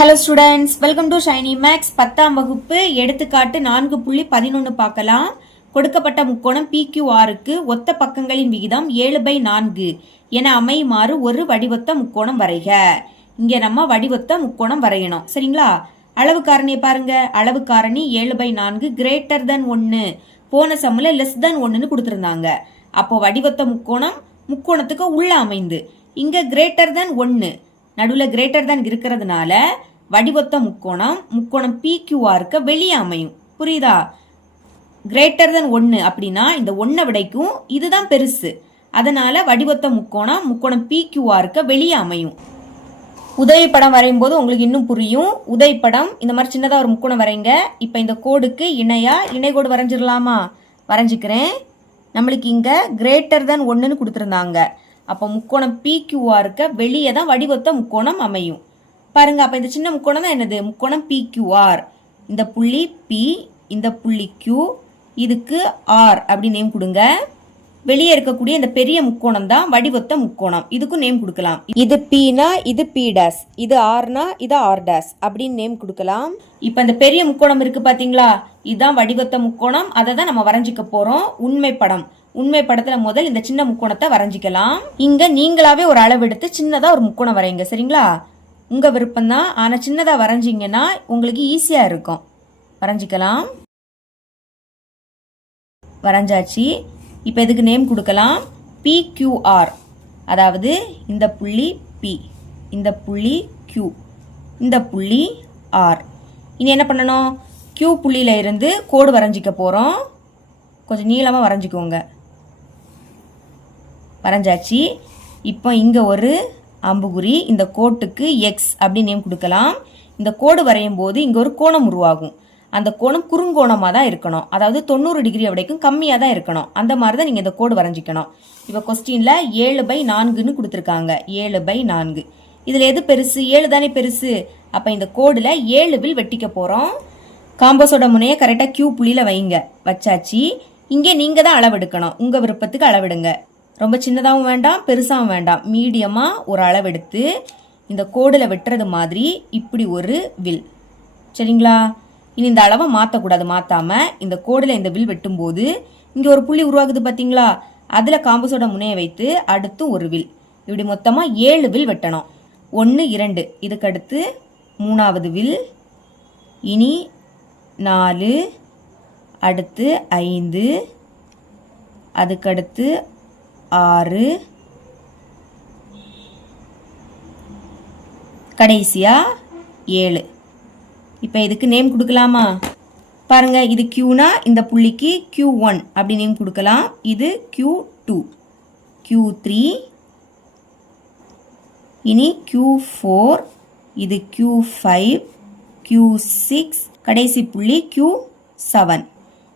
Hello students, welcome to Shiny Max. 10ஆம் வகுப்பு எடுத்துக்காட்டு 4.11 பார்க்கலாம். கொடுக்கப்பட்ட முக்கோணம் PQRக்கு ஒத்த பக்கங்களின் விகிதம் 7/4 என அமையுமாறு ஒரு வடிவொத்த முக்கோணம் வரைக. இங்க நம்ம வடிவொத்த முக்கோணம் வரையணும், சரிங்களா? அளவு காரணியை பாருங்க. அளவு காரணி 7/4 கிரேட்டர் தென் 1. போன சம்முல லெஸ் தென் 1ன்னு கொடுத்துருந்தாங்க. அப்போ வடிவொத்த முக்கோணம் முக்கோணத்துக்கு உள்ள அமைந்து, இங்க கிரேட்டர் தென் 1 நடுவில் கிரேட்டர் தான் இருக்கிறதுனால வடிவொத்த முக்கோணம் PQRக்கு வெளியே அமையும். புரியுதா? கிரேட்டர் தென் 1 அப்படின்னா இந்த 1 விடைக்கும் இதுதான் பெருசு. அதனால வடிவொத்த முக்கோணம் PQRக்கு வெளியே அமையும். உதவி படம் வரையும் போது உங்களுக்கு இன்னும் புரியும். உதவி படம் இந்த மாதிரி சின்னதாக ஒரு முக்கோணம் வரைங்க. இப்போ இந்த கோடுக்கு இணைகோடு வரைஞ்சிடலாமா? வரைஞ்சிக்கிறேன். நம்மளுக்கு இங்கே கிரேட்டர் தென் 1ன்னு கொடுத்துருந்தாங்க. அப்போ முக்கோணம் PQRக்கு வெளியே தான் வடிவொத்த முக்கோணம் அமையும். பாருங்க, அப்போ இந்த சின்ன முக்கோணம் தான் என்னது? முக்கோணம் PQR. இந்த புள்ளி P, இந்த புள்ளி Q, இதுக்கு R அப்படி நேம் கொடுங்க. வெளியே இருக்கக்கூடிய இந்த பெரிய முக்கோணம் தான் வடிவொத்த முக்கோணம். இதுக்கும் நேம் கொடுக்கலாம். இது Pனா இது P', இது Rனா இது R' அப்படின்னு நேம் கொடுக்கலாம். இப்போ இந்த பெரிய முக்கோணம் இருக்கு பாத்தீங்களா? இதுதான் வடிவொத்த முக்கோணம். அதை தான் நம்ம வரைஞ்சிக்க போறோம். உண்மை படத்துல முதல் இந்த சின்ன முக்கோணத்தை வரைஞ்சிக்கலாம். இங்க நீங்களாவே ஒரு அளவு எடுத்து சின்னதா ஒரு முக்கோணம் வரைங்க, சரிங்களா? உங்க விருப்பம் தான். ஆனா சின்னதா வரைஞ்சிங்கன்னா உங்களுக்கு ஈஸியா இருக்கும். வரைஞ்சிக்கலாம். வரைஞ்சாச்சு. இப்போ இதுக்கு நேம் கொடுக்கலாம் PQR. அதாவது இந்த புள்ளி P, இந்த புள்ளி Q, இந்த புள்ளி R. இனி என்ன பண்ணணும்? Q புள்ளியில இருந்து கோடு வரைஞ்சிக்க போறோம். கொஞ்சம் நீளமா வரைஞ்சிக்கோங்க. வரைஞ்சாச்சு. இப்போ இங்க ஒரு அம்புகுறி, இந்த கோட்டுக்கு X அப்படி நேம் கொடுக்கலாம். இந்த கோடு வரையும் போது இங்க ஒரு கோணம் உருவாகும். அந்த கோணம் குறுங்கோணமாக தான் இருக்கணும். அதாவது 90 டிகிரி வரைக்கும் கம்மியாக தான் இருக்கணும். அந்த மாதிரி தான் நீங்கள் இந்த கோடு வரைஞ்சிக்கணும். இப்போ கொஸ்டின்ல 7/4ன்னு கொடுத்துருக்காங்க. 7/4 இதில் எது பெருசு? 7 தானே பெருசு. அப்போ இந்த கோடில் 7 வில் வெட்டிக்க போகிறோம். காம்பஸோட முனையை கரெக்டாக Q புள்ளியில் வைங்க. வச்சாச்சு. இங்கே நீங்கள் தான் அளவெடுக்கணும். உங்கள் விருப்பத்துக்கு அளவெடுங்க. ரொம்ப சின்னதாகவும் வேண்டாம், பெருசாகவும் வேண்டாம். மீடியமாக ஒரு அளவெடுத்து இந்த கோடில் வெட்டுறது மாதிரி இப்படி ஒரு வில், சரிங்களா? இனி இந்த அளவை மாற்றக்கூடாது. மாற்றாமல் இந்த கோடில் இந்த வில் வெட்டும்போது இங்கே ஒரு புள்ளி உருவாகுது பார்த்தீங்களா? அதில் காம்பஸோட முனையை வைத்து அடுத்து ஒரு வில், இப்படி மொத்தமாக 7 வில் வெட்டணும். 1 2, இதுக்கு அடுத்து 3வது வில், இனி 4, அடுத்து 5, அதுக்கடுத்து 6, கடைசியா 7. இப்போ இதுக்கு நேம் கொடுக்கலாமா? பாருங்க, இது Qனா இந்த புள்ளிக்கு Q1 அப்படி நேம் கொடுக்கலாம். இது Q2, Q3, இனி Q4, இது Q5, Q6, கடைசி புள்ளி Q7.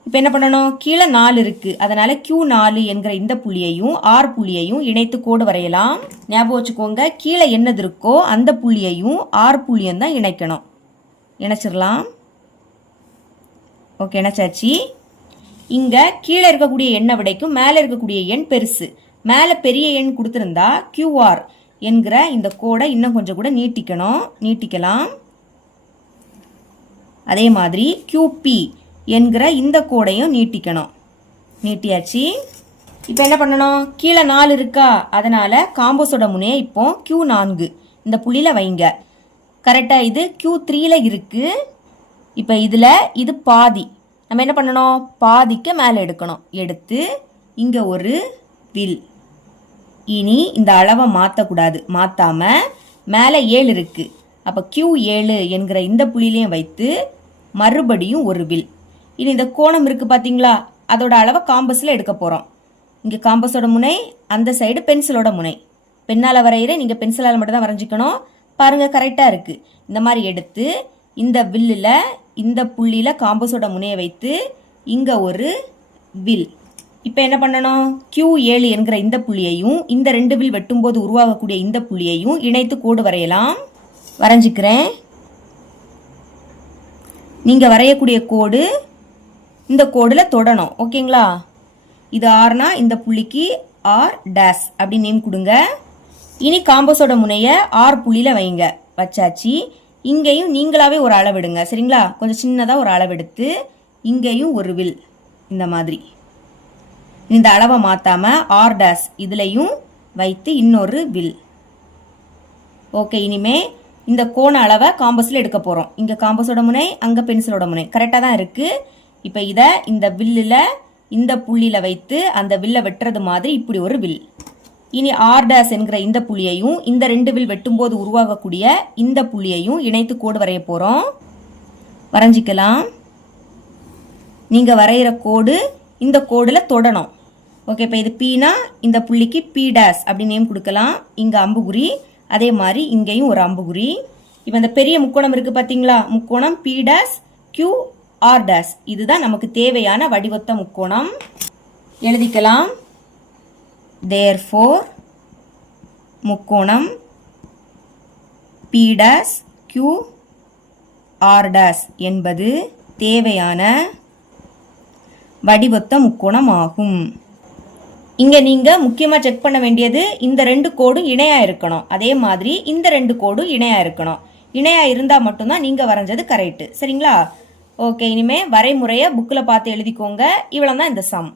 இப்போ என்ன பண்ணணும்? கீழே 4 இருக்கு. அதனால Q4 என்கிற இந்த புள்ளியையும் R புள்ளியையும் இணைத்து கோடு வரையலாம். ஞாபகம் வச்சுக்கோங்க, கீழே என்னது இருக்கோ அந்த புள்ளியையும் R புள்ளியும் தான் இணைக்கணும். இணைச்சிடலாம். ஓகே, இணைச்சாச்சு. இங்க கீழே இருக்கக்கூடிய எண்ணை விடைக்கும் மேலே இருக்கக்கூடிய எண் பெருசு. மேலே பெரிய எண் கொடுத்துருந்தா QR என்கிற இந்த கோடை இன்னும் கொஞ்சம் கூட நீட்டிக்கலாம். அதே மாதிரி QP என்கிற இந்த கோடையும் நீட்டியாச்சு. இப்போ என்ன பண்ணணும்? கீழே 4 இருக்கா? அதனால காம்பஸோட முனையை இப்போ Q4 இந்த புள்ளியில வைங்க. கரெக்டா இது Q3ல இருக்கு. இப்போ இது பாதி. நம்ம என்ன பண்ணணும்? பாதிக்கு மேலே எடுக்கணும். எடுத்து இங்க ஒரு வில். இனி இந்த அளவை மாற்றக்கூடாது. மாற்றாம மேலே 7 இருக்கு. அப்போ Q7 என்கிற இந்த புள்ளியிலையும் வைத்து மறுபடியும் ஒரு வில். இனி இந்த கோணம் இருக்கு பார்த்தீங்களா? அதோட அளவை காம்பஸில் எடுக்க போகிறோம். இங்கே காம்பஸோட முனை, அந்த சைடு பென்சிலோட முனை. பெண்ணால் வரைகிற, நீங்கள் பென்சிலால் மட்டும் தான் வரைஞ்சிக்கணும். பாருங்க, கரெக்டாக இருக்கு. இந்த மாதிரி எடுத்து இந்த வில்லில் இந்த புள்ளியில் காம்பஸோட முனையை வைத்து இங்கே ஒரு வில். இப்போ என்ன பண்ணணும்? Q7 என்கிற இந்த புள்ளியையும் இந்த 2 வில் வெட்டும்போது உருவாகக்கூடிய இந்த புள்ளியையும் இணைத்து கோடு வரையலாம். வரைஞ்சிக்கிறேன். நீங்கள் வரையக்கூடிய கோடு இந்த கோடில் தொடணும். ஓகேங்களா? இது Rனா இந்த புள்ளிக்கு R' அப்படி நேம் கொடுங்க. இனி காம்பஸோட முனையை R புள்ளியில் வைங்க. வச்சாச்சு. இங்கேயும் நீங்களாவே ஒரு அளவெடுங்க சரிங்களா. கொஞ்சம் சின்னதாக ஒரு அளவெடுத்து இங்கேயும் ஒரு வில் இந்த மாதிரி இந்த அளவை மாற்றாமல் ஆர் டேஸ் இதுலையும் வைத்து இன்னொரு வில். ஓகே, இனிமே இந்த கோண அளவை காம்பஸில் எடுக்க போகிறோம். இங்கே காம்பஸோட முனை, அங்கே பென்சிலோட முனை கரெக்டாக தான் இருக்குது. இப்போ இதை இந்த வில்லில் இந்த புள்ளியில் வைத்து அந்த வில்லை வெட்டுறது மாதிரி இப்படி ஒரு வில். இனி ஆர் டேஸ் என்கிற இந்த புள்ளியையும் இந்த 2 வில் வெட்டும்போது உருவாகக்கூடிய இந்த புள்ளியையும் இணைத்து கோடு வரைய போகிறோம். வரைஞ்சிக்கலாம். நீங்கள் வரைகிற கோடு இந்த கோடில் தொடணும். ஓகே, இப்போ இது பீனா இந்த புள்ளிக்கு பி டேஸ் அப்படி நேம் கொடுக்கலாம். இங்கே அம்புகுறி, அதே மாதிரி இங்கேயும் ஒரு அம்புகுறி. இப்போ இந்த பெரிய முக்கோணம் இருக்குது பார்த்தீங்களா, முக்கோணம் P dash Q R dash, இதுதான் நமக்கு தேவையான வடிவொத்த முக்கோணம். எழுதிக்கலாம். தேர்ஃபோர் முக்கோணம் P dash Q R dash என்பது தேவையான வடிவொத்த முக்கோணம் ஆகும். இங்க நீங்க முக்கியமா செக் பண்ண வேண்டியது இந்த 2 கோடும் இணையா இருக்கணும். அதே மாதிரி இந்த 2 கோடும் இணையா இருக்கணும். இணையா இருந்தா மட்டும்தான் நீங்க வரைஞ்சது கரெக்ட் சரிங்களா. ஓகே, இனிமே வரைமுறையை புக்கில் பார்த்து எழுதிக்கோங்க. இவ்வளவுதான் இந்த சம்.